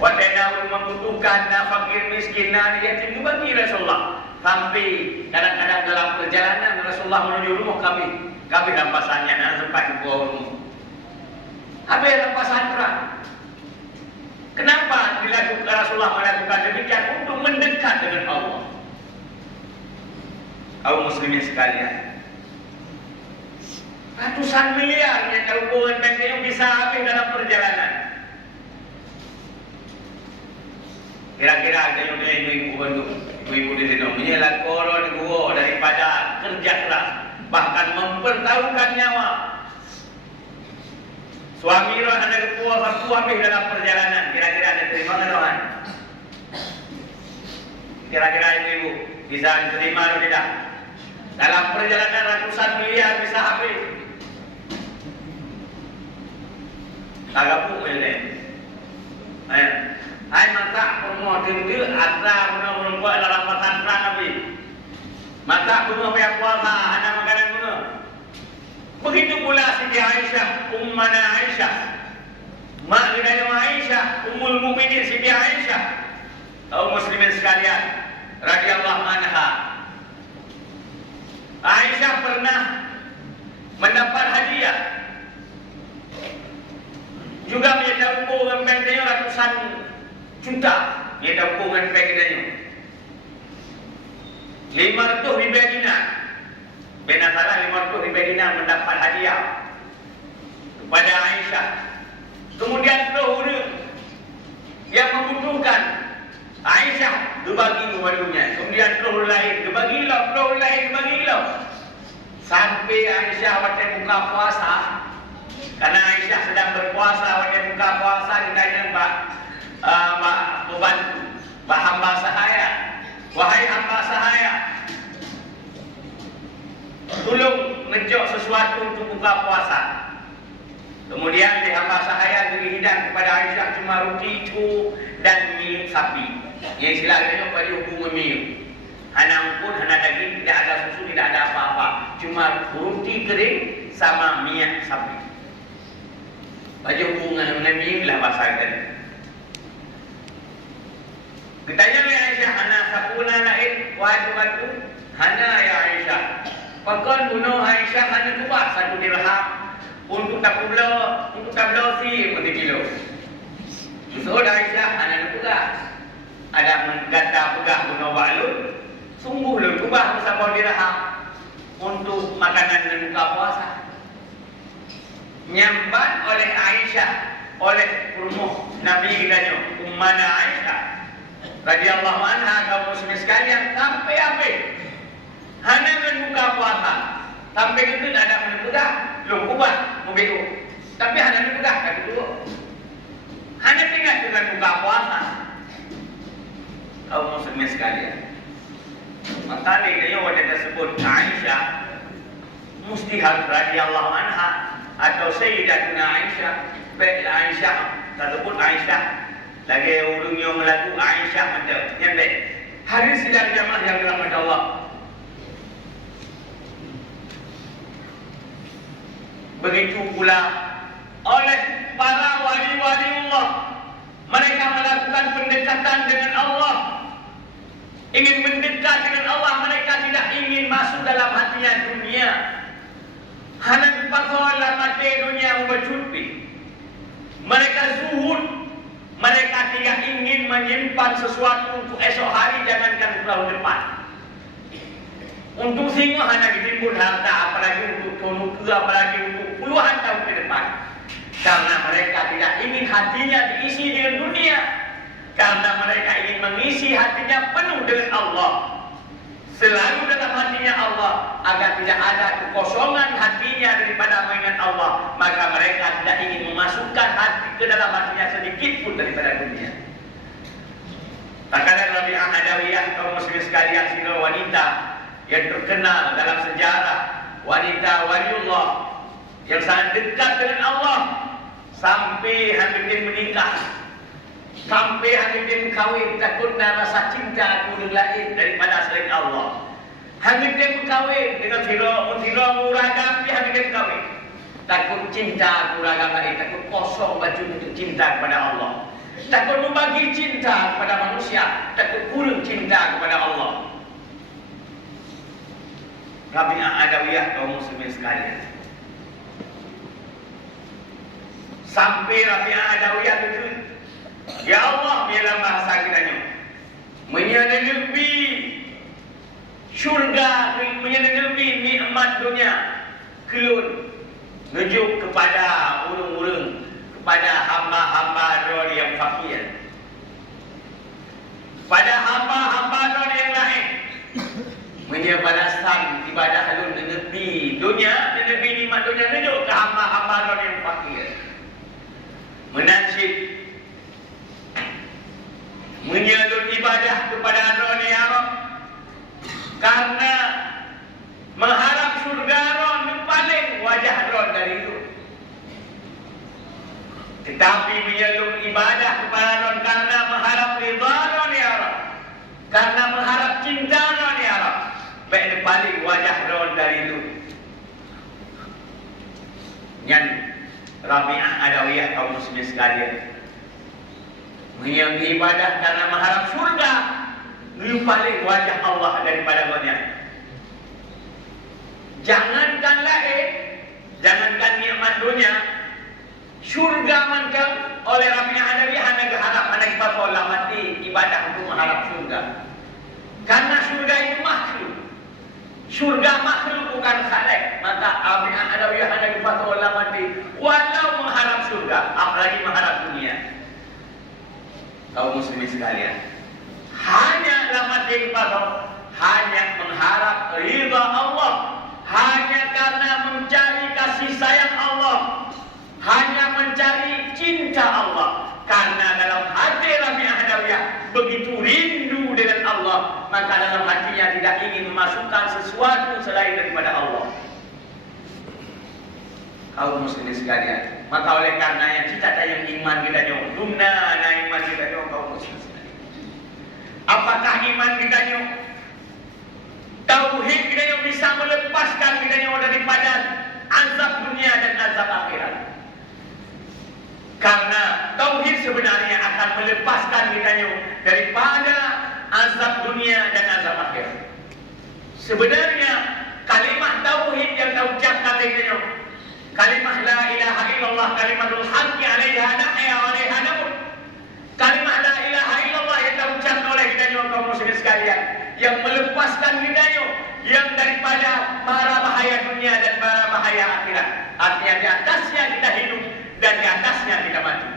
Wadana membutuhkan, fakir miskin, yatim itu bagi Rasulullah. Sampai kadang-kadang dalam perjalanan Rasulullah menuju rumah kami rampasannya dan sempat di bawah rumah. Habis rampasan perang. Kenapa dilakukan Rasulullah melakukan demikian? Untuk mendekat dengan Allah. Kaum muslimin sekalian, ratusan miliar yang hubungan bank yang bisa habis dalam perjalanan. Kira-kira ada yang ibu-ibu di sini menyelat koron gua daripada kerja keras, bahkan mempertaruhkan nyawa. Suami roh ada kepuasan habis dalam perjalanan. Kira-kira ada terima kan Tuhan? Kira-kira ibu bisa diterima atau tidak? Dalam perjalanan ratusan miliar bisa habis. Agak pukul ni. Hai mata semua tinggi asa guna buat dalam pasan perang Nabi. Mata semua pihak puasa hanya makanan guna. Begitu pula Siti Aisyah, Ummana Aisyah, mak dinanya Aisyah, Ummul Mukminin Siti Aisyah. Kaum muslimin sekalian, radhiyallahu anha. Aisyah pernah mendapat hadiah. Juga menjadi hubungan banknya ratusan juta. Menjadi hubungan banknya 500 ribu dinar. Benar salah 500 ribu dinar mendapat hadiah kepada Aisyah. Kemudian dahulu yang membutuhkan Aisyah dibagi kepadanya. Kemudian dahulu lain dibagilah. Sampai Aisyah waktu buka puasa. Karena Aisyah sedang berpuasa waktu buka puasa ditanya Mbak hamba sahaya, wahai hamba sahaya, tolong ngejok sesuatu untuk buka puasa. Kemudian hamba sahaya beri hidang kepada Aisyah cuma roti itu dan mie sapi. Yang istilahnya pada hukum mie. Hana pun hana daging, tidak ada susu, tidak ada apa-apa. Cuma roti kering sama minyak sapi. Baju hubungan dengan mie lah bahasa tadi. Ditanya oleh Aisyah, hana sakuna lain wajibatu, hana ya Aisyah. Pakon bunuh Aisyah hana kubah 1 dirham untuk tablo si 1 kilo. So Aisyah hana kubah. Ada menggata pegah bunuh balun, sungguh lu kubah bersama dirham untuk makanan dan buka puasa. Nyambat oleh Aisyah, oleh rumah Nabi kita Ummana Aisyah radhiyallahu anha, kaum muslimin sekalian, sampai habis hanya membuka puasa sampai itu ada menegak lu kubah mobil tapi hanya menegak kan itu hanya tinggal dengan buka puasa. Kaum muslimin sekalian, maka dia wajah tersebut Aisyah Mustihab radhiyallahu anha atau Sayyidatuna Aisyah, baik Aisyah tersebut Aisyah lagi urungnya melaku Aisyah macam yang baik. Hari sidang jamaah yang dirahmati Allah. Begitu pula oleh para wali-wali Allah, mereka melakukan pendekatan dengan Allah, ingin mendekat dengan Allah. Mereka tidak ingin masuk dalam hatinya dunia. Hanya dipaksa dalam hati dunia membacuti. Mereka zuhud. Mereka tidak ingin menyimpan sesuatu untuk esok hari, jangankan tahun depan. Untuk singa hanya ditimbun harta, apalagi untuk tonuku, apalagi untuk puluhan tahun ke depan. Karena mereka tidak ingin hatinya diisi dengan dunia. Karena mereka ingin mengisi hatinya penuh dengan Allah. Selalu dalam hatinya Allah, agar tidak ada kekosongan hatinya daripada mengingat Allah. Maka mereka tidak ingin memasukkan hati ke dalam hatinya sedikit pun daripada dunia. Takkan Rabi'ah Adawiyah, kaum muslimin sekalian, sila wanita yang terkenal dalam sejarah, wanita waliullah yang sangat dekat dengan Allah, sampai hampir menikah, sampai hampir kawin. Takutnya rasa cinta aku lain daripada selain Allah. Hampir kawin dengan sila muragam, hampir kawin. Takut cinta aku ragam lain, takut kosong baju untuk cinta kepada Allah. takut membagi cinta kepada manusia, takut kurang cinta kepada Allah. Rabi'ah Adawiyah kaum muslimin sekalian. Sampai Rabi'ah Adawiyah itu, ya Allah, dalam bahasa kitanya, menyelelebi syurga, menyelelebi nikmat dunia, kelun menuju kepada urung-urung, kepada hamba-hamba roh yang fakir, pada hamba-hamba roh yang lain, menyebalasan ibadah halun menepi dunia, menepi nikmat dunia, menuju ke hamba-hamba roh yang fakir, menasyid menyalur ibadah kepada roh ya Rabb, karena mengharap surga roh paling wajah roh dari itu. Tetapi menyalur ibadah kepada roh karena mengharap ridha roh ya Rabb, karena mengharap cinta roh ya Rabb, baik paling wajah roh dari itu. Yang Rabi'ah Adawiyah kaum muslimin sekalian, menyembah ibadah karena mengharap surga, lebih paling wajah Allah daripada dunia. Jangankan lain, jangankan nikmat dunia, surga mankan oleh Rabi'ah Adawiyah hanya berharap, hanya kita mati ibadah untuk mengharap surga. Karena surga itu makhluk. Surga makhluk bukan khalik. Maka Rabi'ah Adawiyah hanya kita mati walau mengharap surga, apalagi mengharap dunia. Kaum muslimin sekalian, hanya mati hanya mengharap ridha Allah, hanya karena mencari kasih sayang Allah, hanya mencari cinta Allah. Karena dalam hati Rabi'ah Adawiyah begitu rindu dengan Allah, maka dalam hatinya tidak ingin memasukkan sesuatu selain daripada Allah. Kaum muslimin sekalian, maka oleh karenanya kita tanya iman kita nyo, dumna na iman kita nyo kaum muslimin sekalian. Apakah iman kita nyo, tauhid kita nyo bisa melepaskan kita nyo daripada azab dunia dan azab akhirat? Karena tauhid sebenarnya akan melepaskan kita nyo daripada azab dunia dan azab akhirat. Sebenarnya kalimat tauhid yang kita ucapkan kita nyo, kalimah la ilaha illallah, kalimatul haqqi alaiha nahya wa alaiha namut. Kalimah la ilaha illallah yang terucapkan oleh kita kaum muslimin sekalian, yang melepaskan kita yang daripada mara bahaya dunia dan mara bahaya akhirat. Artinya di atasnya kita hidup dan di atasnya kita mati.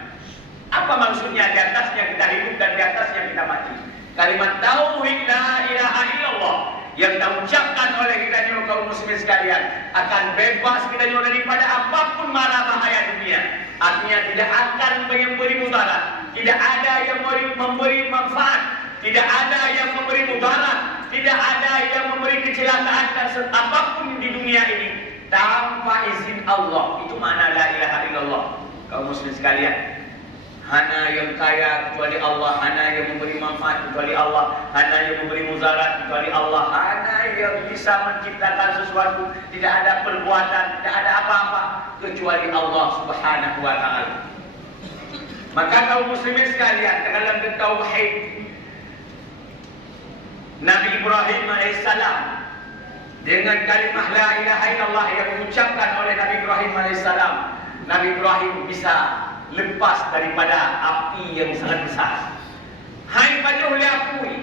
Apa maksudnya di atasnya kita hidup dan di atasnya kita mati? Kalimat tauhid la ilaha illallah yang terucapkan oleh kita kaum muslimin sekalian akan bebas kita daripada apapun mara bahaya dunia. Artinya tidak akan memberi mudarat, tidak ada yang memberi manfaat, tidak ada yang memberi mudarat, tidak ada yang memberi kecelakaan dan apapun di dunia ini tanpa izin Allah. Itu makna la ilaha illallah kaum muslimin sekalian. Hana yang kaya kecuali Allah, hana yang memberi manfaat kecuali Allah, hana yang memberi mudarat kecuali Allah, hana yang bisa menciptakan sesuatu, tidak ada perbuatan, tidak ada apa-apa kecuali Allah Subhanahu wa taala. Maka kaum muslimin sekalian, dalam tauhid Nabi Ibrahim alaihissalam dengan kalimah la ilaha illallah yang diucapkan oleh Nabi Ibrahim alaihissalam, Nabi Ibrahim bisa lepas daripada api yang sangat besar. Hai pajuh le apui,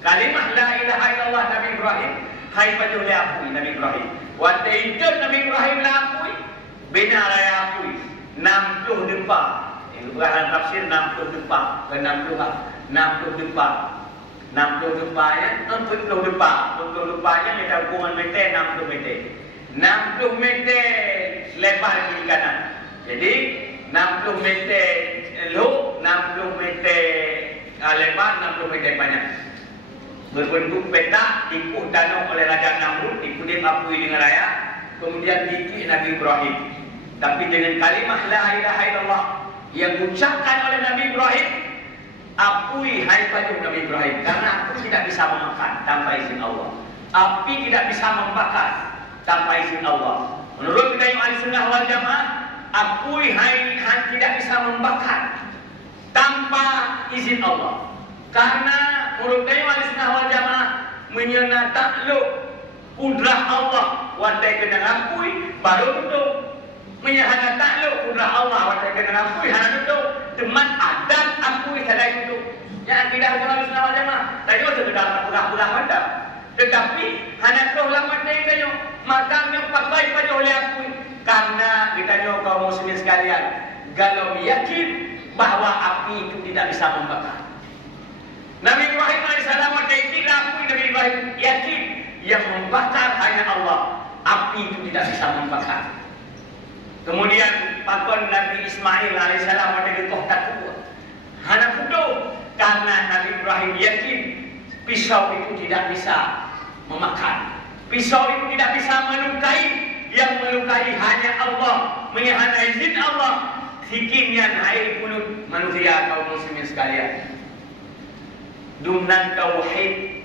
kalimah la ilaha illallah Nabi Ibrahim, hai pajuh le apui Nabi Ibrahim. Waktu itu Nabi Ibrahim la apui, bina raya apui 60 depa. Itu bukan tafsir 60 depa, bukan 60 depa. 60 depa ya, 40 depa. Untuk depanya kita hubungan meter 60 meter. 60 meter lebar kiri kanan. Jadi 60 meter lu, 60 meter lebar, 60 meter panjang. Berbentuk petak dipuh danau oleh Raja Namrud, dipudip apui dengan raya, kemudian dikit Nabi Ibrahim. Tapi dengan kalimah la ilaha illallah yang diucapkan oleh Nabi Ibrahim, apui hai pajuh Nabi Ibrahim, karena api tidak bisa memakan tanpa izin Allah. Api tidak bisa membakar tanpa izin Allah. Menurut kita yang Ahlussunnah wal Jamaah, apui hai tidak bisa membakar tanpa izin Allah. Karena menurut Ahlussunnah wal Jamaah menyena takluk kudrah Allah wadai kena ngakui baru tutup. Menyahana takluk kudrah Allah wadai kena ngakui hana tutup. Teman adat akui sadai tutup. Yang tidak Ahlussunnah wal Jamaah. Tadi waktu terdapat purah-purah mantap. Tetapi hana kau lama tengok maka yang pakai pada oleh akui. Karena ditanya kaum muslimin sekalian, kalau yakin bahwa api itu tidak bisa membakar. Nabi Ibrahim AS tidak akui. Nabi Ibrahim yakin yang membakar hanya Allah. Api itu tidak bisa membakar. Kemudian pakon Nabi Ismail AS dari kota kedua. Hana kudo karena Nabi Ibrahim yakin pisau itu tidak bisa memakan. Pisau itu tidak bisa melukai. Yang melukai hanya Allah. Menyahana izin Allah. Sikimnya naik mulut manusia kaum muslimin sekalian. Dumnan tauhid.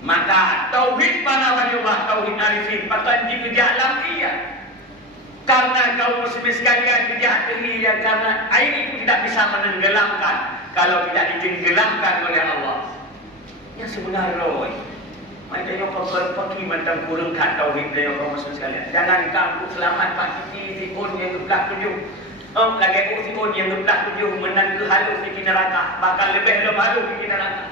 Maka tauhid para waliullah, tauhid arifin patut dikejar lampian. Karena kaum muslimin sekalian kejar dia karena air itu tidak bisa menenggelamkan kalau tidak ditenggelamkan oleh Allah. Yang sebenarnya roy. Mereka yang pergi macam kurang kat tauhid dia kaum muslimin sekalian. Jangan kamu selamat pagi sikun yang belah tujuh. Lagi sikun yang belah tujuh menang ke halus di neraka, bakal lebih halus di neraka.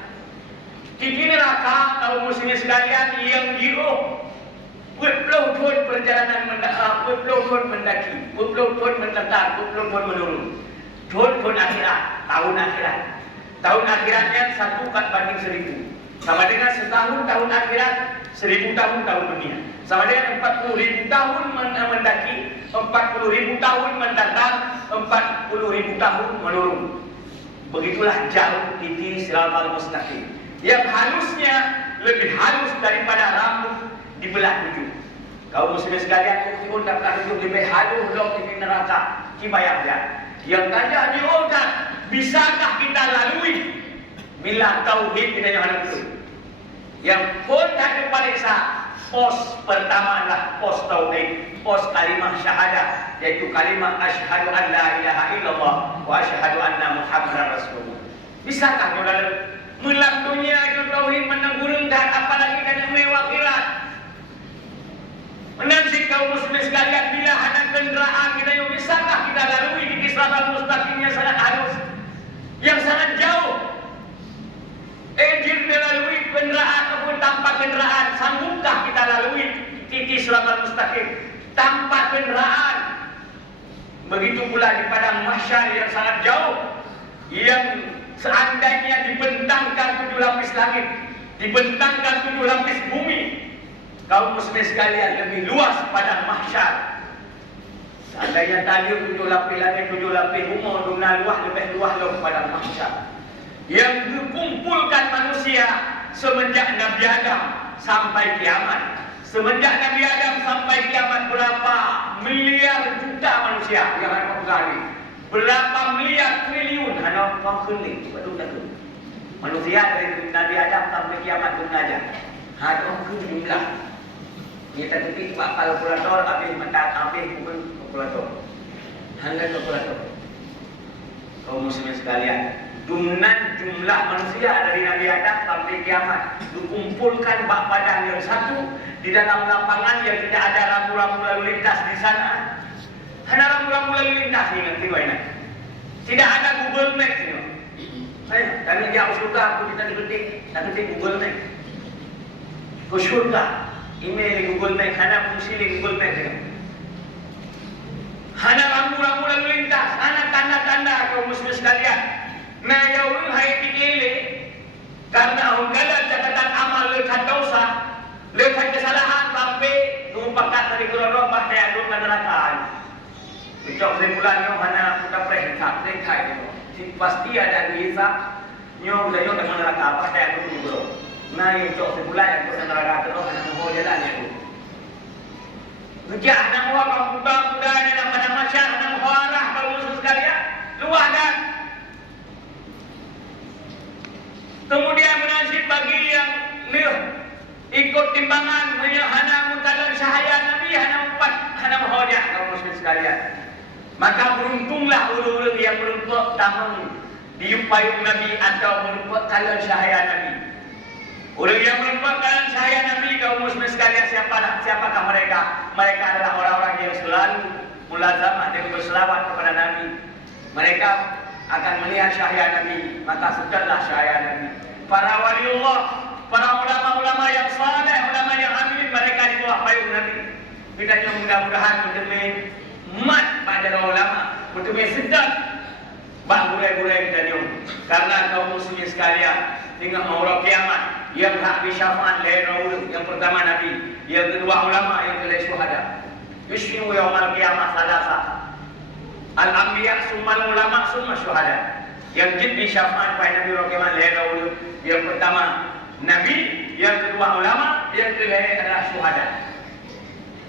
Di neraka kaum muslimin sekalian yang giroh. Puluh tahun perjalanan puluh tahun mendaki, puluh tahun mendekat, puluh tahun menurun. Tahun akhirat, tahun akhirat. Tahun akhiratnya 1 banding 1000. Sama dengan setahun tahun akhirat, 1000 tahun dunia. Sama dengan 40.000 tahun mendaki, 40.000 tahun mendatang, 40.000 tahun menurun. Begitulah jauh titik siratal mustaqim. Yang halusnya lebih halus daripada rambut dibelah 7. Kaum muslimin sekalian, pun dapat hidup lebih halus dong di neraka. Kibayang dia. Yang tanya di otak, bisakah kita lalui? Bila tauhid kita jangan dulu. Yang pun tak diperiksa, pos pertama adalah pos tauhid, pos kalimah syahadah, yaitu kalimah asyhadu an la ilaha illallah wa asyhadu anna muhammadar rasulullah. Bisakah kita lalu? Melakunya itu tauhid menanggurung dan apalagi dengan mewah akhirat. Menanti kaum muslimin sekalian bila ada kenderaan kita yang bisakah kita lalui di siratal mustaqimnya sangat halus, yang sangat jauh. Ejir melalui kenderaan ataupun tanpa kenderaan, sanggupkah kita lalui titik siratal mustaqim tanpa kenderaan? Begitu pula di padang mahsyar yang sangat jauh, yang seandainya dibentangkan 7 lapis langit, dibentangkan 7 lapis bumi, kaum muslimin sekalian lebih luas padang mahsyar. Seandainya tadi 7 lapis langit, 7 lapis bumi, dunia luas lebih luas loh padang mahsyar. Yang dikumpulkan manusia semenjak Nabi Adam sampai kiamat. Semenjak Nabi Adam sampai kiamat berapa miliar juta manusia yang ada kali. Berapa miliar triliun ada pengkeli. Betul tak tu? Manusia dari Nabi Adam sampai kiamat pun aja. Ada jumlah. Kita tepi kalkulator habis mentak habis pun kalkulator. Hanya kalkulator. Kaum muslimin sekalian, jumlah manusia dari Nabi Adam sampai kiamat dikumpulkan bak padang yang satu di dalam lapangan yang tidak ada rambu-rambu lalu lintas di sana. Hanya rambu-rambu lalu lintas ini nanti tidak ada Google Maps ini. Ayo, kami jauh surga aku kita ketik Google Maps. Ke surga, email di Google Maps, hanya fungsi di Google Maps ini. Hanya rambu-rambu lalu lintas, hanya tanda-tanda kaum muslim sekalian. Nah, yaulun hai pikirle karena unggalan catatan amal lekat dosa, lekat kesalahan sampai numpakat dari kurang bahaya dulu neraka. Ucap simpulannya hanya kita perhitap lekai itu. Pasti ada hisab, nyo udah dengan neraka bahaya dulu bro. Nah, ucap simpulan yang neraka terus hanya mau jalan itu. Kerja nak orang muda-muda yang pada masyarakat nak muharah kaum muslim sekalian, luah dan kemudian menasib bagi yang ikut timbangan hana mutalan syahaya Nabi hana mahodiah kaum muslim sekalian. Maka beruntunglah ulu-ulu yang beruntuk tamang payung Nabi atau melupakan cahaya Nabi. Orang yang melupakan cahaya Nabi, kaum muslimin sekalian, siapakah mereka? Mereka adalah orang-orang yang selalu mulazamah dan berselawat kepada Nabi. Mereka akan melihat cahaya Nabi, maka sudahlah cahaya Nabi. Para waliullah, para ulama-ulama yang saleh, ulama yang amin, mereka di bawah payung Nabi. Kita mudah-mudahan bertemu mat pada ulama, bertemu sedap bah bulai-bulai kita nyum. Karena kaum muslimin sekalian, tengah mau kiamat, yang hak bisyafaat lain yang pertama Nabi, yang kedua ulama, yang kedua syuhada. Yusfiu yaumal kiamat salasa. Al-anbiya summal ulama summa syuhada. Yang jadi syafaat pada Nabi Muhammad SAW, yang pertama Nabi, yang kedua ulama, yang ketiga adalah syuhada.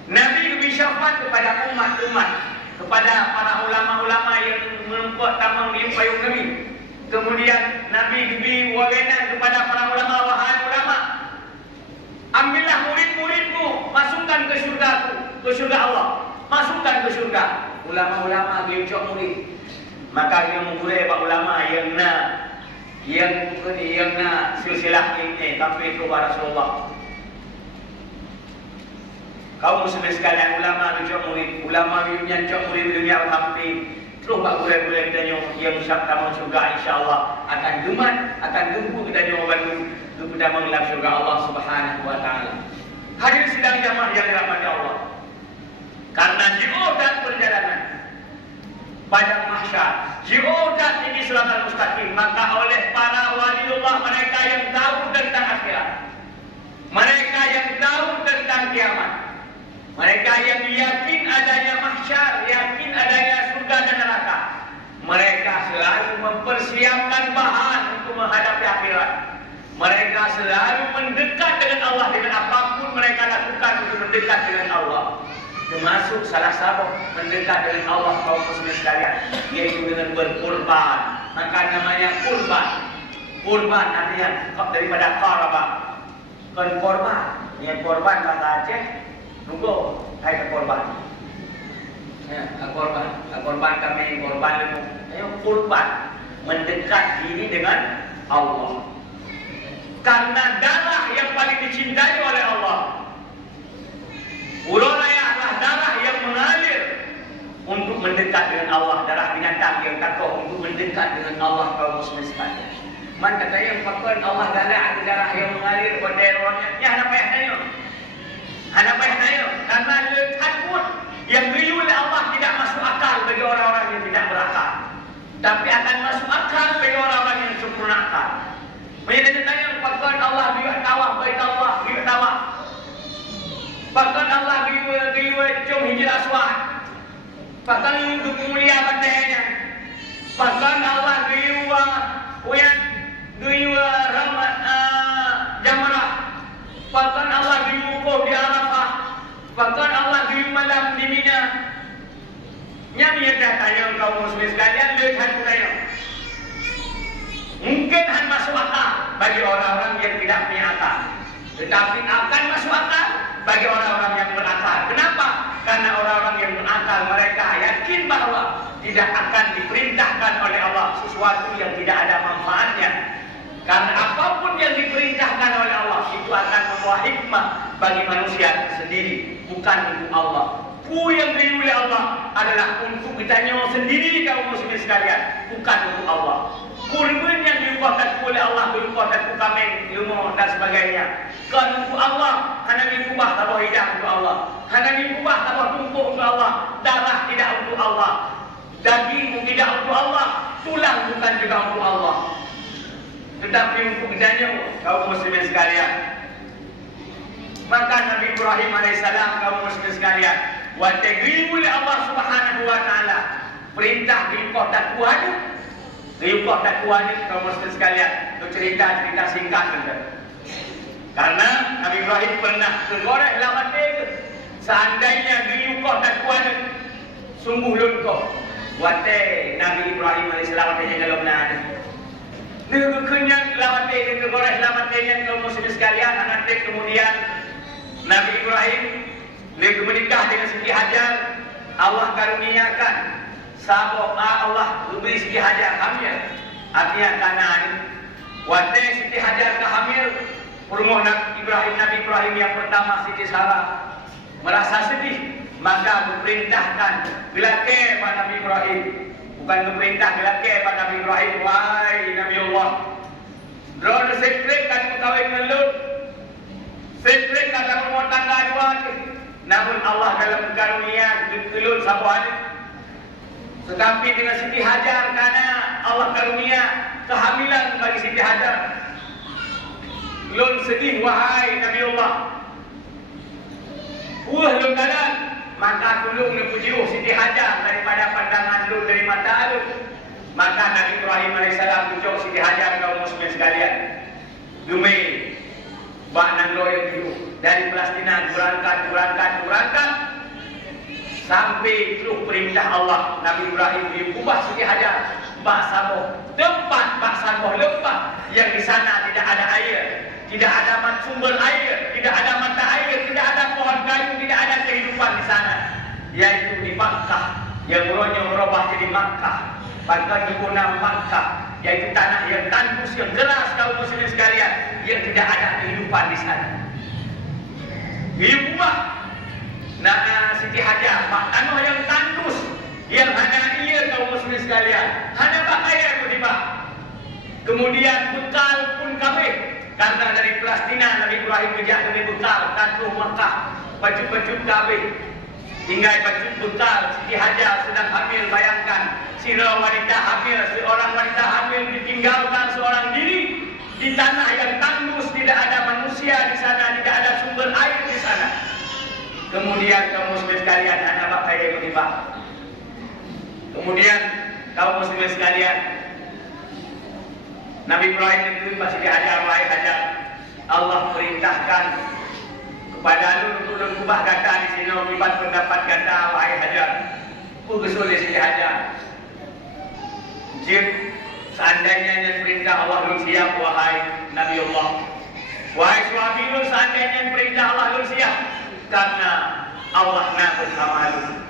Nabi lebih syafaat kepada umat-umat, kepada para ulama-ulama yang menempuh tamang di payung Nabi. Kemudian Nabi lebih wewenang kepada para ulama, wahai ulama, ambillah murid-muridmu, masukkan ke surga Allah, masukkan ke surga. Ulama-ulama gencok murid, maka yang mengurai pak ulama yang silsilah ini sampai ke Rasulullah. Kaum muslimin sekalian, ulama gencok murid, ulama yang gencok murid dunia sampai terus pak urai-urai kita yang sabta mau surga, insyaallah akan gemat, akan gempu kita bantu untuk kita mengelak surga Allah Subhanahu wa taala. Hadirin sidang jamaah yang dirahmati Allah. Karena jirodat perjalanan pada mahsyar, jirodat ini siratal mustaqim, maka oleh para waliullah, mereka yang tahu tentang akhirat, mereka yang tahu tentang kiamat, mereka yang yakin adanya mahsyar, yakin adanya surga dan neraka, mereka selalu mempersiapkan bahan untuk menghadapi akhirat. Mereka selalu mendekat dengan Allah dengan apapun mereka lakukan untuk mendekat dengan Allah. Termasuk salah satu mendekat dengan Allah kaum muslimin sekalian, yaitu dengan berkurban. Maka namanya kurban. Kurban artinya daripada qaraba. Korban. Yang korban bahasa Aceh, nunggu kayak korban. Ya, korban kami, korban ilmu. Ayo kurban, mendekat diri dengan Allah. Karena darah yang paling dicintai oleh Allah, uraya adalah darah yang mengalir untuk mendekat dengan Allah, darah binatang yang takut untuk mendekat dengan Allah kaum muslimin sekalian. Man kata yang pakaian Allah galak ada darah yang mengalir pada orangnya, ya anak payah tanya, karena takut yang diri oleh Allah tidak masuk akal bagi orang-orang yang tidak berakal, tapi akan masuk akal bagi orang-orang yang sempurna akal. Menjadi tanya pakaian Allah biar tawaf, bait Allah biar tawaf. Bahkan Allah biwa jom hijrah aswad. Bahkan untuk mulia batanya. Bahkan Allah biwa rahmat jamrah. Bahkan Allah biwa di Arafah. Bahkan Allah biwa malam di Mina. Nyami yang tanya kaum muslimin sekalian, lihat tanya. Mungkin akan masuk akal bagi orang-orang yang tidak punya akal, tetapi akan masuk akal bagi orang-orang yang berakal. Kenapa? Karena orang-orang yang berakal mereka yakin bahwa tidak akan diperintahkan oleh Allah sesuatu yang tidak ada manfaatnya. Karena apapun yang diperintahkan oleh Allah itu akan membawa hikmah bagi manusia sendiri, bukan untuk Allah. Yang diberi oleh Allah adalah untuk kita nyawa sendiri kaum muslimin sekalian, bukan untuk Allah. Kurban yang diubahkan oleh Allah berupa dan kambing, ilmu dan sebagainya. Kalau untuk Allah, hanya diubah tambah hidup untuk Allah. Hanya diubah tambah tumpuk untuk Allah. Darah tidak untuk Allah. Daging tidak untuk Allah. Tulang bukan juga untuk Allah. Tetapi untuk kedanya kaum muslimin sekalian. Maka Nabi Ibrahim AS kaum muslimin sekalian, wa tegrimu oleh Allah Subhanahu wa taala. Perintah diubah takwa Riukoh takwa ini kaum muslim sekalian, itu cerita singkat benar. Karena Nabi Ibrahim pernah tergoreh lawan dia. Seandainya riukoh takwa ini sungguh lunkoh, wate Nabi Ibrahim AS dalam nada. Dia kenyang lawan dia, tergoreh lawan dia kaum muslim sekalian. Anak kemudian Nabi Ibrahim dia menikah dengan Siti Hajar. Allah karuniakan sahabat Allah beri Siti Hajar hamil. Artinya karena waktu Siti Hajar kehamil rumah Nabi Ibrahim yang pertama Siti Sarah merasa sedih, maka memerintahkan bila ke Nabi Ibrahim, bukan memerintah bila ke Nabi Ibrahim, wahai Nabi Allah, drone sekret kan kawin ngelut, sekret kata rumah tangga dua, namun Allah dalam karunia gelut sahabat. Tetapi dengan Siti Hajar karena Allah karunia kehamilan bagi Siti Hajar, lun sedih wahai Nabi Allah. Lun kanan, maka tolong memuji Siti Hajar daripada pandangan lun dari mata lun. Maka Nabi Ibrahim AS pujuk Siti Hajar kaum muslimin sekalian. Demi bak nando yang dulu dari Palestina berangkat sampai terus perintah Allah Nabi Ibrahim diubah Siti Hajar bak samoh tempat bak samoh lembah yang di sana tidak ada air, tidak ada sumber air, tidak ada mata air, tidak ada pohon kayu, tidak ada kehidupan di sana, yaitu di Makkah yang mulanya berubah jadi Makkah, bahkan diguna Makkah, yaitu tanah yang tandus yang keras kaum muslimin sekalian, yang tidak ada kehidupan di sana. Diubah Siti Hajar, tanah yang tandus, yang hanya ia kaum muslimin sekalian, hanya pakaian bertiba. Kemudian bekal pun kami, karena dari Palestina Nabi Ibrahim kejak demi bekal, tantuh Makkah, baju-baju kami, hingga baju bekal. Siti Hajar sedang hamil, bayangkan, seorang wanita hamil ditinggalkan seorang diri di tanah yang tandus, tidak ada manusia di sana, tidak ada sumber air di sana. Kemudian kaum muslimin sekalian, anak bapak yang bertiba. Kemudian kaum muslimin sekalian, Nabi Ibrahim itu masih diajar, wahai Hajar, Allah perintahkan kepada lu ubah kata di sini, ubah pendapat kata, wahai Hajar, pugusul di sini Hajar. Jin, seandainya yang perintah Allah lu siap, wahai Nabi Allah, wahai suami lu, seandainya yang perintah Allah lu siap, karena Allah nak bersama lu.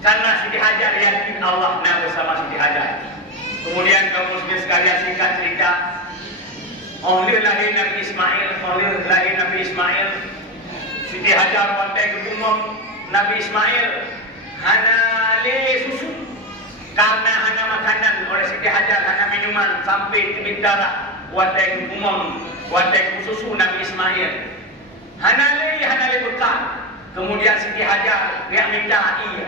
Karena Siti Hajar yakin Allah nak bersama Siti Hajar. Kemudian kaum muslimin sekalian, singkat cerita, oleh lahir Nabi Ismail, Siti Hajar wantai ketumong Nabi Ismail hana le susu, karena hana makanan oleh Siti Hajar, hana minuman sampai tibit darah wantai ketumong, wantai susu Nabi Ismail, hana le bekal. Kemudian Siti Hajar dia minta iya,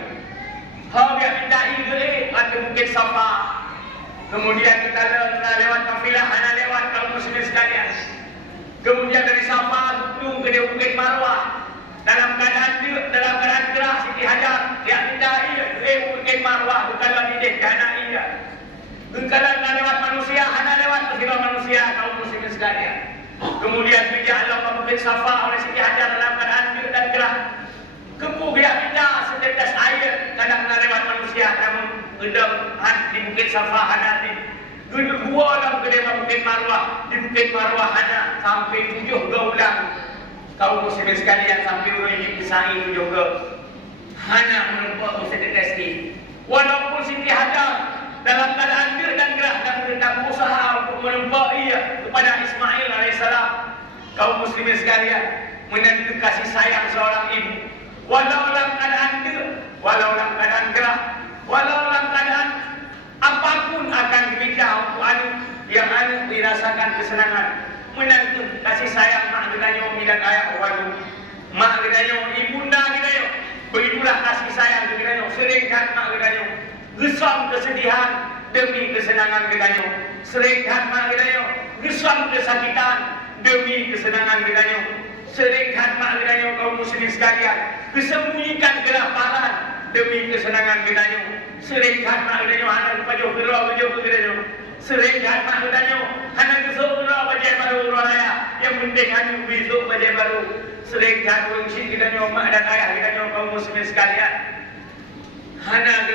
ke Bukit Safa. Kemudian kita lewat kafilah, hana lewat kaum muslimin sekalian. Kemudian dari Safa turun ke Bukit Marwah. Dalam keadaan gerah Siti Hajar dia minta iya, Bukit Marwah bukanlah di hana iya. Bukanlah lewat manusia, hana lewat kehidupan manusia kaum muslimin sekalian. Kemudian bijak Allah Bukit Safa oleh Siti Hajar dalam keadaan dan gerah. Kempu dia minta setetes air, kadang lewat manusia, namun gedang di Bukit Safa hana di dua dalam kedai Bukit Marwah, di Bukit Marwah hana sampai 7 ulang kaum muslimin sekalian, sampai orang yang pisai 7 hana menempuh setetes ini. Walaupun Siti Hajar dalam keadaan dan gerah dan tetap berusaha untuk menempuh ia kepada Ismail alaihissalam, kaum muslimin sekalian, menanti kasih sayang seorang ibu. Walau dalam keadaan gerah, walau dalam keadaan apapun akan diminta untuk anak yang anak dirasakan kesenangan, menantu kasih sayang mak gedanyo dan ayah waduh, mak gedanyo ibunda gedanyo, begitulah kasih sayang gedanyo, seringkan mak gedanyo, gesam kesedihan demi kesenangan gedanyo, seringkan mak gedanyo, gesam kesakitan demi kesenangan gedanyo. Seringkan mak gedanyo kaum muslimin sekalian, kesembunyikan kelaparan demi kesenangan gedanyo. Seringkan mak gedanyo hana pajo gedanyo. Seringkan mak gedanyo hana gesok bajai baru raya, yang penting hanya besok bajai baru. Seringkan urung si gedanyo mak dan ayah gedanyo kaum muslimin sekalian, hana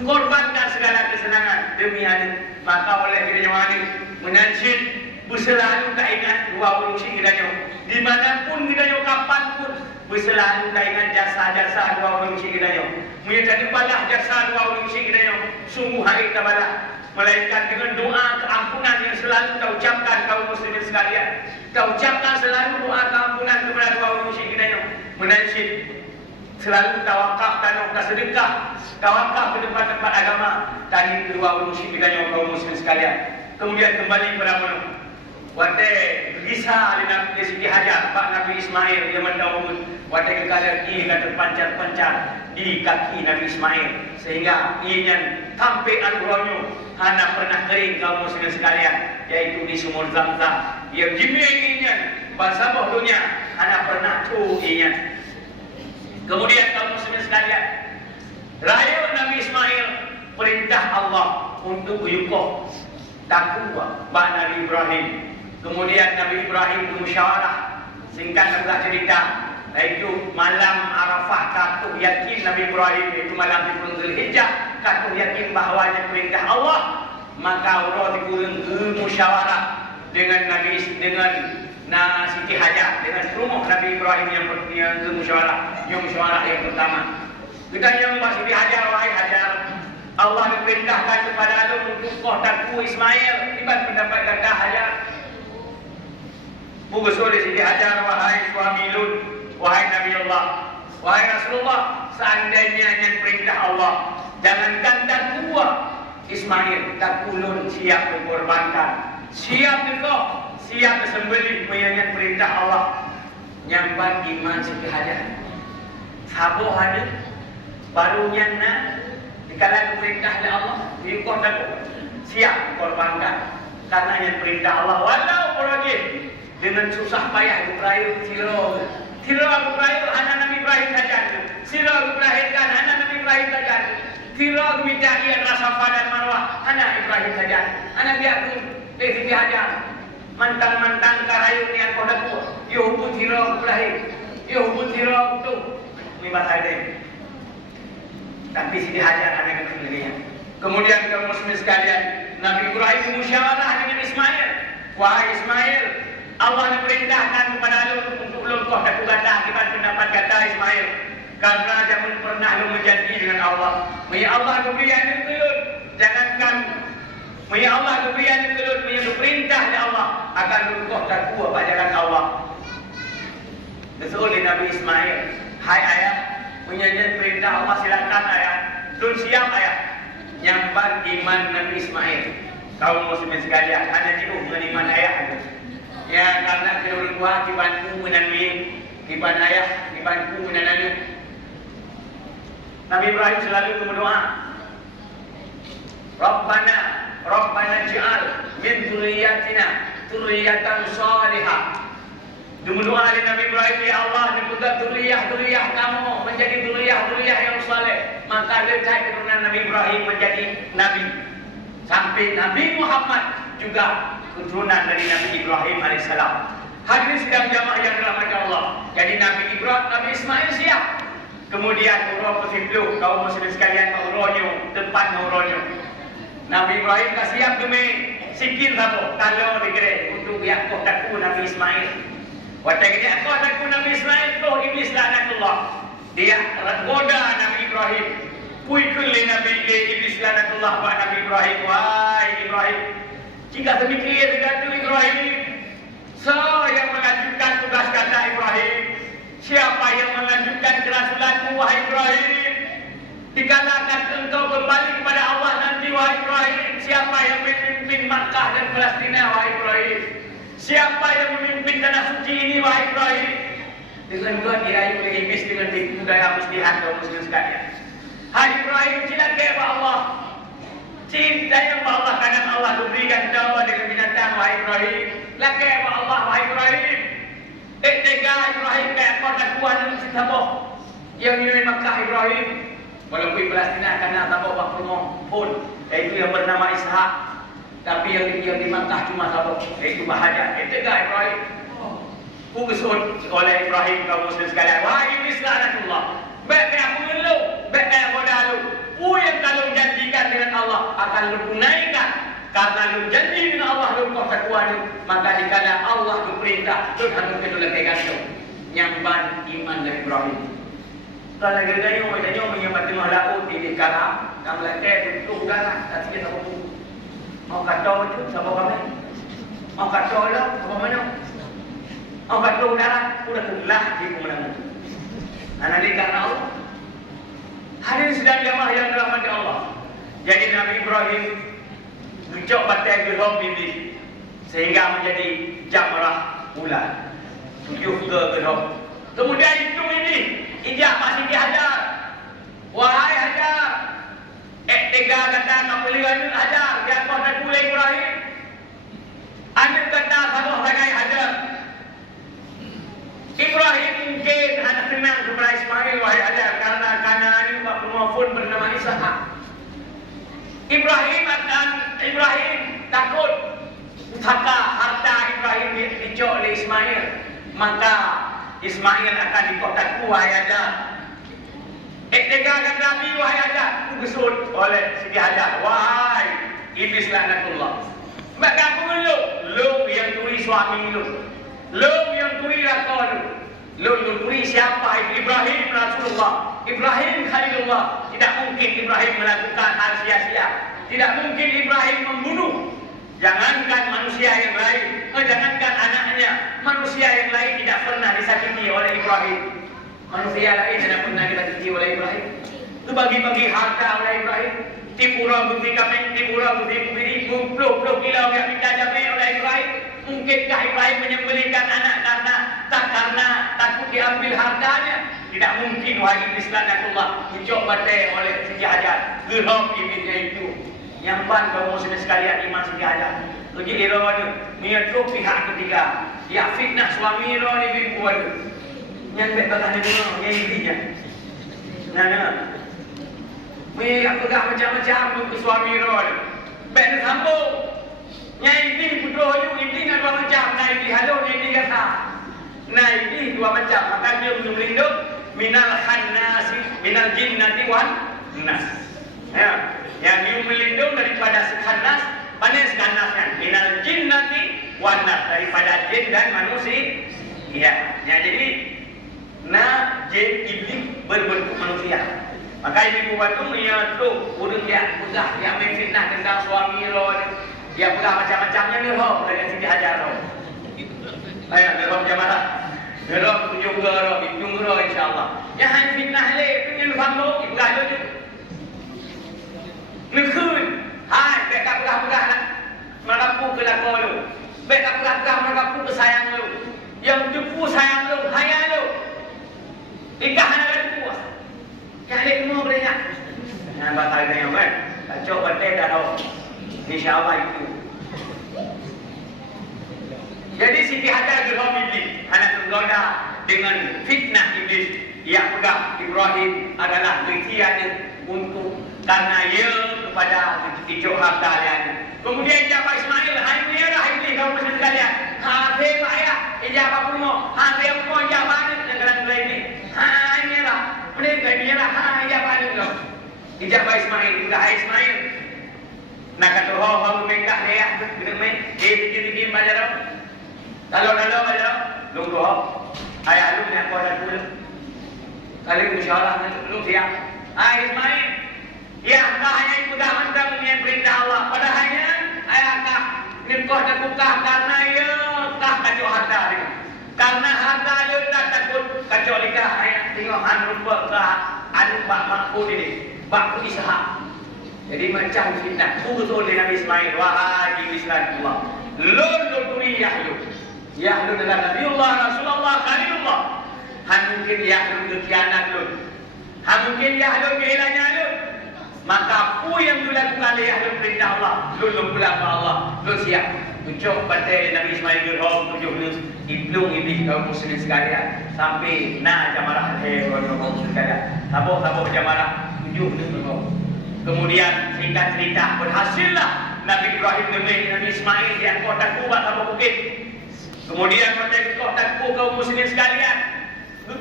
korbankan segala kesenangan demi anak. Maka oleh gedanyo anak menanjid berselalu tak ingat dua urung si gedanyo, dimanapun gedanyo, kapanpun berselalu tak ingat jasa-jasa dua urung si gedanyo. Munya tadi balah jasa dua ulun si kita yang sungguh hari kita balah. Melainkan dengan doa keampunan yang selalu kita ucapkan kaum muslimin sekalian. Kita ucapkan selalu doa keampunan kepada dua ulun si kita yang menansyid. Selalu tawakaf dan kita sedekah. Tawakaf ke tempat-tempat agama. Tadi kedua ulun si kita yang kaum muslimin sekalian. Kemudian kembali kepada penuh. Wate bisa di Siti Hajar Pak Nabi Ismail yang mendahului wate kekadar ini kata pancar-pancar di kaki Nabi Ismail sehingga ingin sampai al-Qur'annya hana pernah kering kaum muslimin sekalian yaitu di sumur Zamzam yang ingin bahasa bodohnya hana pernah tuh ingin. Kemudian kaum muslimin sekalian raya Nabi Ismail perintah Allah untuk yukoh takwa Pak Nabi Ibrahim. Kemudian Nabi Ibrahim bermusyawarah. Singkat juga cerita, yaitu malam Arafah katuh yakin Nabi Ibrahim itu malam di bulan Dzulhijjah katuh yakin bahawanya perintah Allah, maka Allah dikurung bermusyawarah dengan Siti Hajar, dengan rumah Nabi Ibrahim yang bermusyawarah, yang pertama. Kita yang Siti Hajar, wahai Hajar, Allah diperintahkan kepada Adam untuk kohtaku Ismail, tiba pendapat kata Hajar. Mugusul di Siti Hajar, wahai suami Lut, wahai Nabi Allah, wahai Rasulullah, seandainya yang perintah Allah, jangankan takwa Ismail, takulun siap dikorbankan, siap dikoh, siap disembelih menyanyikan perintah Allah. Nyambat iman Siti Hajar. Sabo ada, barunya dikala perintah oleh Allah, dikoh takwa, siap dikorbankan, karena yang perintah Allah, walau pergi dengan susah payah Ibrahim Tiro Ibrahim hana Nabi Ibrahim saja. Tiro Ibrahim kan hana Nabi Ibrahim saja. Tiro midaian Safa dan Marwah hana Ibrahim saja. Hana dia Siti Hajar mantang-mantang karayu niat kodaku. Yo hubut Tiro Ibrahim. Yo hubut Tiro tu. Lima tadi. Tapi Siti Hajar hana kemudian. Kemudian kaum muslimin sekalian, Nabi Ibrahim musyawarah dengan Ismail. Wahai Ismail, Allah memerintahkan kepada lu untuk lungkoh dan kata akibat pendapat kata Ismail karena jangan pernah lu menjanji dengan Allah. Ya Allah keberian itu jangankan ya Allah keberian itu punya perintah ya Allah akan lungkoh takwa pada jalan Allah. Betul Nabi Ismail, hai ayah, punya perintah Allah silakan ayah. Lu siap ayah. Nyambat iman Nabi Ismail. Kaum muslimin sekalian, hanya jiwa dengan iman ayah. Ya karena kedua dua kibanku menanmi, kiban ayah, kibanku menanami. Nabi Ibrahim selalu berdoa. Rabbana ja'al min dzurriyyatina dzurriyyatan shalihah. Berdoa oleh Nabi Ibrahim, ya Allah, dibuat dzurriyyah kamu menjadi dzurriyyah yang saleh. Maka letak keturunan Nabi Ibrahim menjadi nabi. Sampai Nabi Muhammad juga keturunan dari Nabi Ibrahim alaihissalam. Hadirin sidang jamaah yang dirahmati Allah. Jadi Nabi Ismail siap. Kemudian urut pesiplu kaum muslimin sekalian urutnya tempat urutnya. Nabi Ibrahim tak siap demi sikit sabo kalau dikira untuk yang kohtaku Nabi Ismail. Waktu ini aku kohtaku Nabi Ismail tu iblis laknatullah. Dia goda Nabi Ibrahim. Kuikul Nabi iblis laknatullah pada Nabi Ibrahim. Wahai Ibrahim, jika demikian dengan Ibrahim, saya melanjutkan tugas kata Ibrahim. Siapa yang melanjutkan kerasulanmu, wahai Ibrahim? Dikatakan engkau kembali kepada Allah nanti, wahai Ibrahim. Siapa yang memimpin Makkah dan Palestina, wahai Ibrahim? Siapa yang memimpin tanah suci ini, wahai Ibrahim? Dengan dua dirayu oleh iblis dengan tipu daya muslihat kaum muslim sekalian. Hai Ibrahim, silakan kepada Allah. Cinta yang Allah kadang Allah berikan dawa dengan binatang, wahai Ibrahim. Lakai wa Allah, wahai Ibrahim. Tega Ibrahim kayak kota kuat dan cinta boh. Yang ini Makkah Ibrahim. Walaupun Palestina akan ada waktu pun, yaitu yang bernama Ishak. Tapi yang di Makkah cuma satu, yaitu bahaya. Tega Ibrahim. Kugesut oleh Ibrahim kaum muslim sekalian. Wahai iblis laknatullah. Baik aku ngeluh, baik aku dalu. Yang kalau janjikan dengan Allah akan lunaikan. Karena lu janji dengan Allah lu kau takwa, maka dikala Allah berperintah lu harus kedua gantung. Nyamban iman dari Ibrahim. Kalau lagi tanya menyambat tengah laut di Karam, kamu lagi tutup darah, tak sikit apa pun. Mau kata macam sama kami? Mau kata lah, apa mana? Mau kata darah, sudah telah di kumpulan. Anak di karena Allah. Hadirin sedang jamaah yang dirahmati Allah. Jadi Nabi Ibrahim ucap batai gerham ini sehingga menjadi jamrah bulan. 7 ke gerham. Kemudian itu ini ijab masih dihajar. Wahai Hajar, tiga kata tak boleh Hajar. Dia kau nak mulai Ibrahim. Ambil kata sama sebagai Hajar. Ibrahim mungkin hanya kenal kepada Ismail wahai Hajar karena ini Pak Pemafun bernama Ishak. Ibrahim takut pusaka harta Ibrahim dicok oleh Ismail, maka Ismail akan dikotaku wahai Hajar. Ketika kata Nabi wahai Hajar, gesut oleh Siti Hajar, wahai iblis laknatullah. Maka aku lu yang turi suami lu yang turi rakon lu turi siapa? Ibrahim Rasulullah, Ibrahim Khalilullah. Tidak mungkin Ibrahim melakukan hal sia-sia. Tidak mungkin Ibrahim membunuh. Jangankan manusia yang lain, jangankan anaknya, manusia yang lain tidak pernah disakiti oleh Ibrahim. Manusia lain tidak pernah disakiti oleh Ibrahim. Itu bagi-bagi harta oleh Ibrahim. Tipura bukti kami, tipura bukti kubiri, puluh kilo yang dikajami oleh Ibrahim. Mungkinkah Ibrahim menyembelihkan anak karena takut diambil hartanya? Tidak mungkin, wahai iblis laknatullah. Ucap batai oleh Siti Hajar. Gerham iblisnya itu. Nyampan kaum muslimin sekalian iman Siti Hajar. Jadi ironya, menyetuk pihak ketiga. Ya fitnah suami ironya bin Puan. Yang baik bagian itu, yang iblisnya. Nah. Mereka pegang macam-macam untuk suami ironya. Baik nak sambung. Yang ini putra ini nak dua macam. Nah ini halus, ini kata. Nah ini dua macam. Maka dia melindung minal khannasi, minal jinnati wan nas. Ya, yang dia melindung daripada khannas, mana khannas kan? Minal jinnati wan nas, daripada jin dan manusia. Ya, jadi jin iblis berbentuk manusia. Maka ibu batu dia tu urang dia pegang yang menfitnah tentang suami roh. Dia pegang macam-macamnya ni roh dengan Siti Hajar roh. Ayo roh jamaah. Roh tunjuk roh, tunjuk roh insya-Allah. Yang hanya fitnah le punya faham ibu gado tu. Nekun. Hai, beka pegang nak. Merapu ke lagu lu. Beka pegang merapu ke sayang lu. Yang tepu sayang lu, hayal lu. Nikah anak lu. Yang ada semua beringat. Yang bakal tanya kan, kacau batai dah tahu. InsyaAllah itu. Jadi Siti Hajar gerham iblis, anak tergoda dengan fitnah iblis. Yang pegang Ibrahim adalah ikhtiar untuk karena ia kepada hijau harta kalian. Kemudian jawab Ismail, hai merah iblis kamu mesti sekalian. Hafir ayah, ijabah pumo, hafir pumo jawab dengan ini. Hai merah. Mereka nialah ya paling loh. Ijabah Ismail, juga Ismail. Nak kata ho mereka dia, benar main. Dia bajar. Kalau bajar, lu ho. Ayah lu nak kau dah dulu. Kali insyaallah lu siap. Ismail, ya kah hanya ikut mantap dengan perintah Allah. Padahalnya ayah kah nikah dah buka karena ya kah kacau harta dia. Karena harta dia tak takut kacau nikah ayah tengok rupa ke anu bak makfud ini, bak Ishak. Jadi macam fitnah betul oleh Nabi Ismail, wahai iblis laknatullah. Lun turi Yahlu adalah Nabiullah Rasulullah Khalilullah. Mungkin Yahlu berkhianat lun. Mungkin Yahlu kehilangan lun. Maka apa yang dilakukan oleh Yahlu perintah Allah, lun pulang ke Allah, lun siap. Ucap batai Nabi Ismail gerham 7 iblung iblis kaum muslimin sekalian sampai jamarah kaum muslimin sekalian. Sabuk jamarah 7 gerham. Kemudian singkat cerita berhasillah Nabi Ibrahim demi Nabi Ismail di kota Kuba sama bukit. Kemudian pada kota Kuba kaum muslimin sekalian,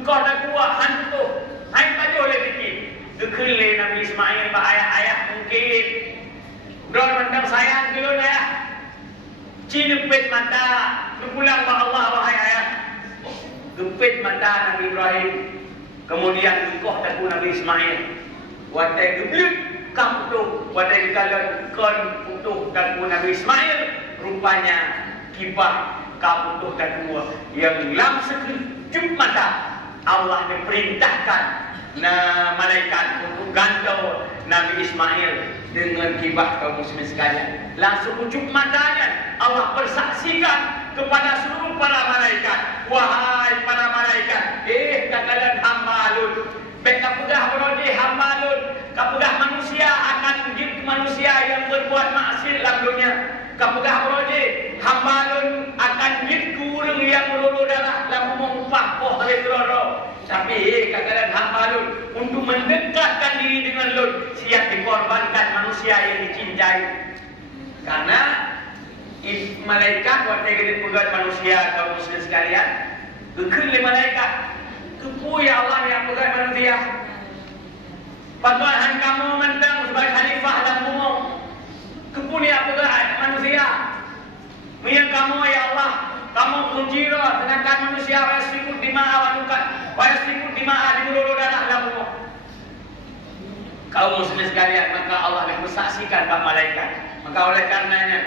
kota Kuba hantu, hai pada oleh fikir. Dekele Nabi Ismail bah ayah mungkin. Don mandang sayang dulu ayah. Cinepit mata, pulang ke Allah wahai ayah. Gempit mata Nabi Ibrahim. Kemudian dukoh taku Nabi Ismail. Watai geblik kam putuh, watai dikalan kon putuh taku Nabi Ismail. Rupanya kibah kam putuh taku yang lam sekejap mata Allah diperintahkan malaikat untuk gantau Nabi Ismail dengan kibah kaum muslimin sekalian. Langsung ujuk matanya Allah bersaksikan kepada seluruh para malaikat, wahai para malaikat, kalian hamba Lut, kapegah berodi hamba Lut, kapegah manusia akan menjadi manusia yang berbuat maksiat dalam dunia. Kapegah berodi hamba Lut akan menjadi kurang yang merulu darah dalam mengumpah poh redoro. Tapi kalian hamba Lut untuk mendekatkan diri dengan Lut siap dikorbankan manusia yang dicintai. Karena malaikat waktu kita pegat manusia kaum muslim sekalian, kekil malaikat, kepu ya Allah yang pegat manusia. Patuhan kamu mentang sebagai khalifah dan bumi, kepu yang pegat manusia. Yang kamu ya Allah, kamu kunjiro sedangkan manusia wasikut di ma'awadukan, wasikut di ma'a di bulu darah dan bumi. Kaum muslim sekalian, maka Allah yang bersaksikan pak malaikat. Maka oleh karenanya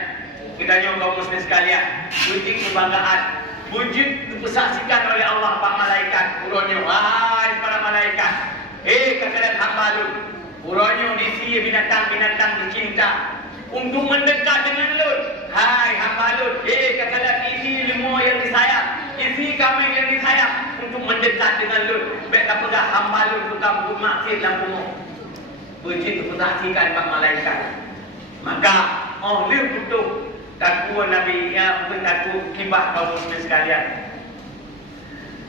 kita kaum muslim sekalian, puji kebanggaan, wujud dipersaksikan oleh Allah pak malaikat. Uronyo, wahai para malaikat, kalian hamba Lut, uronyo disi binatang-binatang dicinta untuk mendekat dengan Lut. Hai hamba Lut, kalian isi limo yang disayang, isi kami yang disayang untuk mendekat dengan Lut. Baik kapegah hamba Lut tukang bermaksud dan bumuk. Puji dipersaksikan pak malaikat. Maka Lut butuh taku Nabi ya taku kibah kaum muslimin sekalian.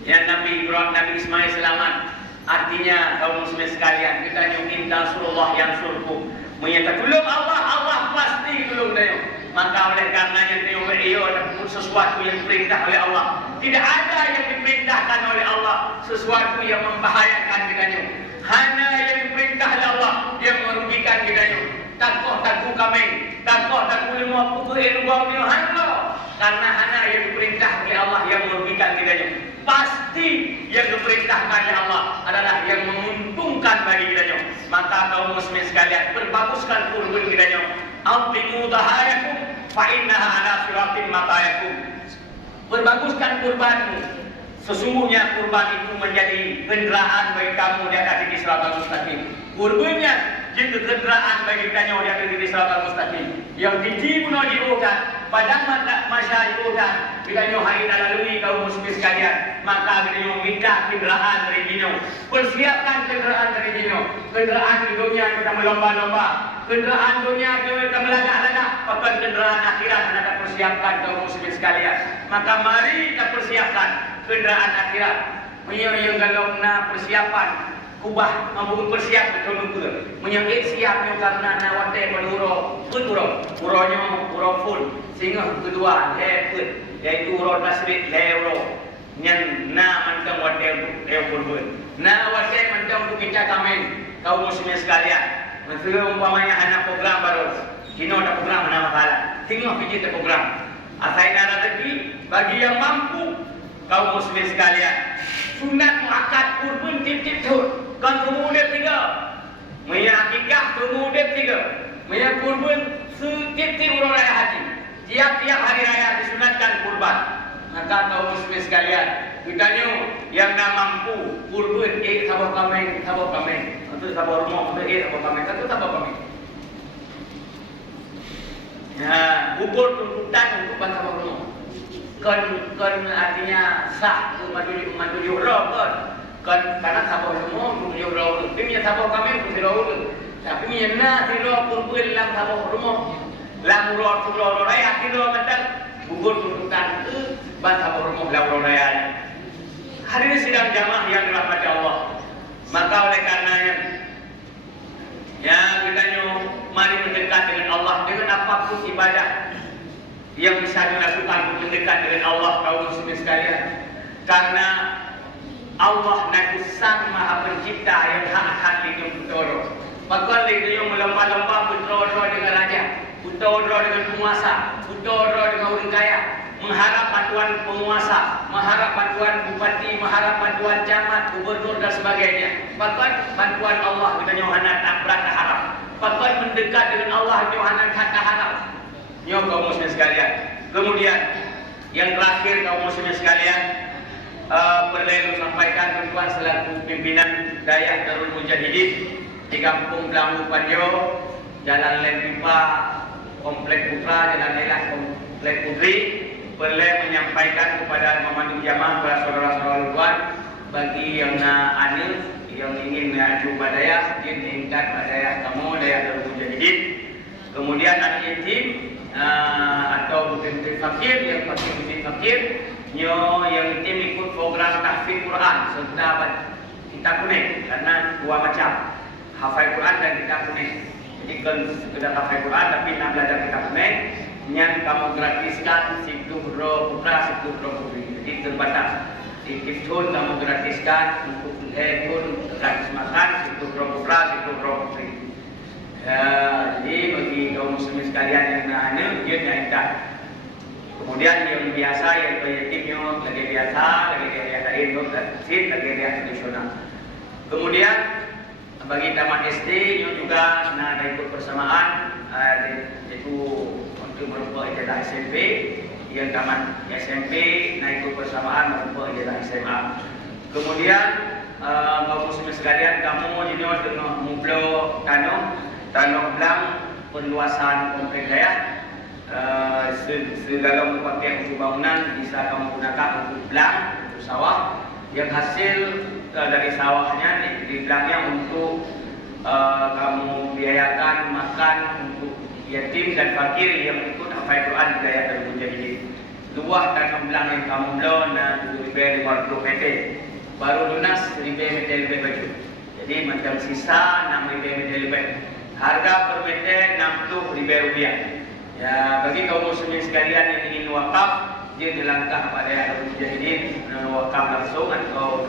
Yang Nabi Ibrahim, Nabi Ismail selamat. Artinya kaum muslimin sekalian, kita nyukin Rasulullah yang surku. Menyatakan tolong Allah, Allah pasti tolong dia. Maka oleh karenanya dia ada sesuatu yang diperintah oleh Allah. Tidak ada yang diperintahkan oleh Allah sesuatu yang membahayakan kita. Hanya yang diperintah oleh Allah yang merugikan kita. Takoh kami, takoh lima pukul ilmu hanya karena hanya yang diperintah oleh Allah yang merugikan kita. Pasti yang diperintahkan oleh Allah adalah yang menguntungkan bagi kita. Maka kaum muslimin sekalian, perbaguskan kurban kita. Aqimu dahayakum fa innaha ala siratim matayakum. Perbaguskan kurbanmu. Sesungguhnya kurban itu menjadi kendaraan bagi kamu di atas di siratal mustaqim. Kurbannya jadi kendaraan bagi kita yang ada di siratal mustaqim. Yang tinggi pun diudah, padang mata masya diudah. Kita yang hari lalui kaum muslimin sekalian, maka kita yang minta kendaraan dari dino. Persiapkan kendaraan dari dino. Kendaraan di dunia kita melomba-lomba. Kendaraan dunia kita melagak-lagak. Bahkan kendaraan akhirat kita persiapkan kaum muslimin sekalian. Maka mari kita persiapkan kendaraan akhirat. Yang kalau na persiapan kubah mampu persiap betul betul. Menyangkut siapnya karena nawate menuro, uronyo uro full. Sehingga kedua pun yaitu uro tasbih leuro. Yang na mantang wate full. Na wate mantang untuk kita kami kaum muslimin sekalian. Maksudnya umpamanya anak program baru. Kino ada program mana masalah. Tinggal pergi ke program. Asal ada rezeki bagi yang mampu. Kaum muslimin sekalian, sunat akad kurban tip-tip tur. Kan kemudian tiga, maya akikah kemudian tiga, maya kurban setip-tip urang raya haji. Tiap-tiap hari raya disunatkan kurban. Maka kaum muslimin sekalian, kita yang nak mampu kurban, sabar kami, itu sabar rumah, itu sabar kami. Ya, ukur tuntutan untuk bangsa rumah. Kon artinya sah tu maju jurau kan karena sabar rumah maju jurau tu punya sabar kami maju jurau tapi nyena tiro kumpul dalam sabar rumah dalam jurau raya tiro mental gugur tuntutan tu ban sabar rumah jurau raya. Hadirin sidang jamaah yang dirahmati Allah, maka oleh karenanya ya kita mari mendekat dengan Allah dengan apapun ibadah yang bisa dilakukan untuk mendekat dengan Allah kaum muslimin sekalian. Karena Allah naku sang maha pencipta yang hak-hak hidup putoro. Maka dia melomba-lomba putoro dengan raja, putoro dengan penguasa, putoro dengan orang kaya. mengharap bantuan penguasa, mengharap bantuan bupati, mengharap bantuan camat, gubernur dan sebagainya. Bantuan Allah kita nyohanan tak berata harap. Mendekat dengan Allah nyohanan kata harap. Nyo kaum muslimin sekalian. Kemudian yang terakhir kaum muslimin sekalian, perlu sampaikan bantuan selaku pimpinan Dayah Darul Mujahidin di Kampung Belambu Panjo, Jalan Len Pipa, Komplek Putra, Jalan Elas, Komplek Putri, perlu menyampaikan kepada memandu jamaah kepada saudara-saudara luar bagi yang yang ingin jumpa Dayah, ingin meningkat Dayah kamu, Dayah Darul Mujahidin. Kemudian anak yatim atau bukan fakir, yang fakir, yang yatim ikut program tahfidz Quran serta kitab kuning, karena dua macam, hafal Quran dan kitab kuning. Jadi bukan sekedar hafal Quran tapi nak belajar kitab kuning, yang kamu gratiskan Sibtu Putra, Sibtu Putri. Jadi terbatas. Di Tun kamu gratiskan untuk Tun gratis makan, Sibtu Putra, Sibtu Putri. Jadi bagi kaum muslimin sekalian yang ada, dia naikkan. Kemudian yang biasa, yang yatimnya lagi biasa itu lagi tradisional. Kemudian bagi tamat SD juga ada ikut persamaan, itu untuk merupakan ijazah SMP. Yang tamat SMP ikut persamaan merupakan ijazah SMA. Kemudian kaum muslimin sekalian, kamu juga dengan mublo Tanah Belang perluasan komplek Dayah, segala merupakan bangunan bisa kamu gunakan untuk belang, untuk sawah. Yang hasil dari sawahnya di belangnya untuk kamu biayakan makan untuk yatim dan fakir yang ikut hafal Quran di Dayah Darul Mujahidin. Luah tanah belang yang kamu belon 7.500 meter, baru lunas 1.000 meter lebih baju. Jadi macam sisa 6.000 meter lebih. Harga per meter Rp60.000. Ya, bagi kaum muslimin sekalian yang ingin wakaf, dia dilangkah pada Darul Mujahidin wakaf langsung atau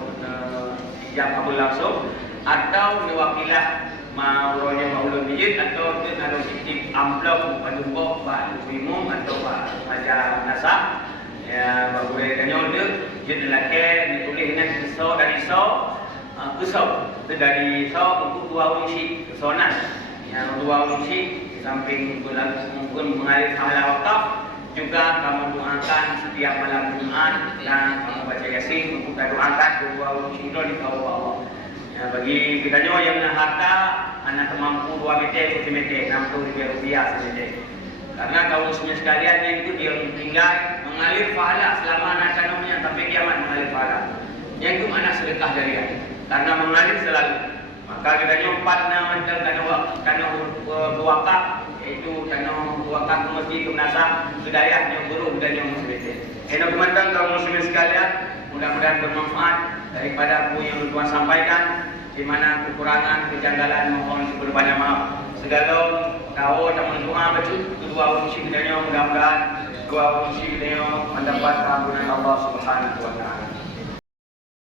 yang kabul langsung, atau diwakilah mauronya maulud masjid, atau dia kalau titip amplop padumbok pak umum atau pak majalah nasab. Ya, bagulai kanyo dia dilake ditulis dengan pisau dari pisau dari untuk 2 unsi kesonan. Yang 2 unsi samping mungkin mengalir pahala wakaf, juga kamu doakan setiap malam Jumat dan kamu baca Yasin untuk doakan 2 unsi itu di bawah Allah. Ya, bagi kita yang harta anak mampu 2 meter, 1 meter, Rp60.000 saja. Karena kaum muslimin sekalian yang itu dia tinggal mengalir pahala selama anak tanamnya sampai kiamat mengalir pahala. Yang itu anak sedekah jariah karena mengalir selalu. Maka kita nyompat karena berwakaf, yaitu karena berwakaf ke masjid, ke nasab, ke Dayah, yang guru dan yang muslim. Enak kemantan kaum muslimin sekalian, mudah-mudahan bermanfaat daripada apa yang Tuhan sampaikan. Di mana kekurangan, kejanggalan, mohon berbanyak maaf. Segala tahu dan doa betul, kedua unsur kita mudah-mudahan dua unsur kita mendapat ampunan Allah Subhanahu wa taala.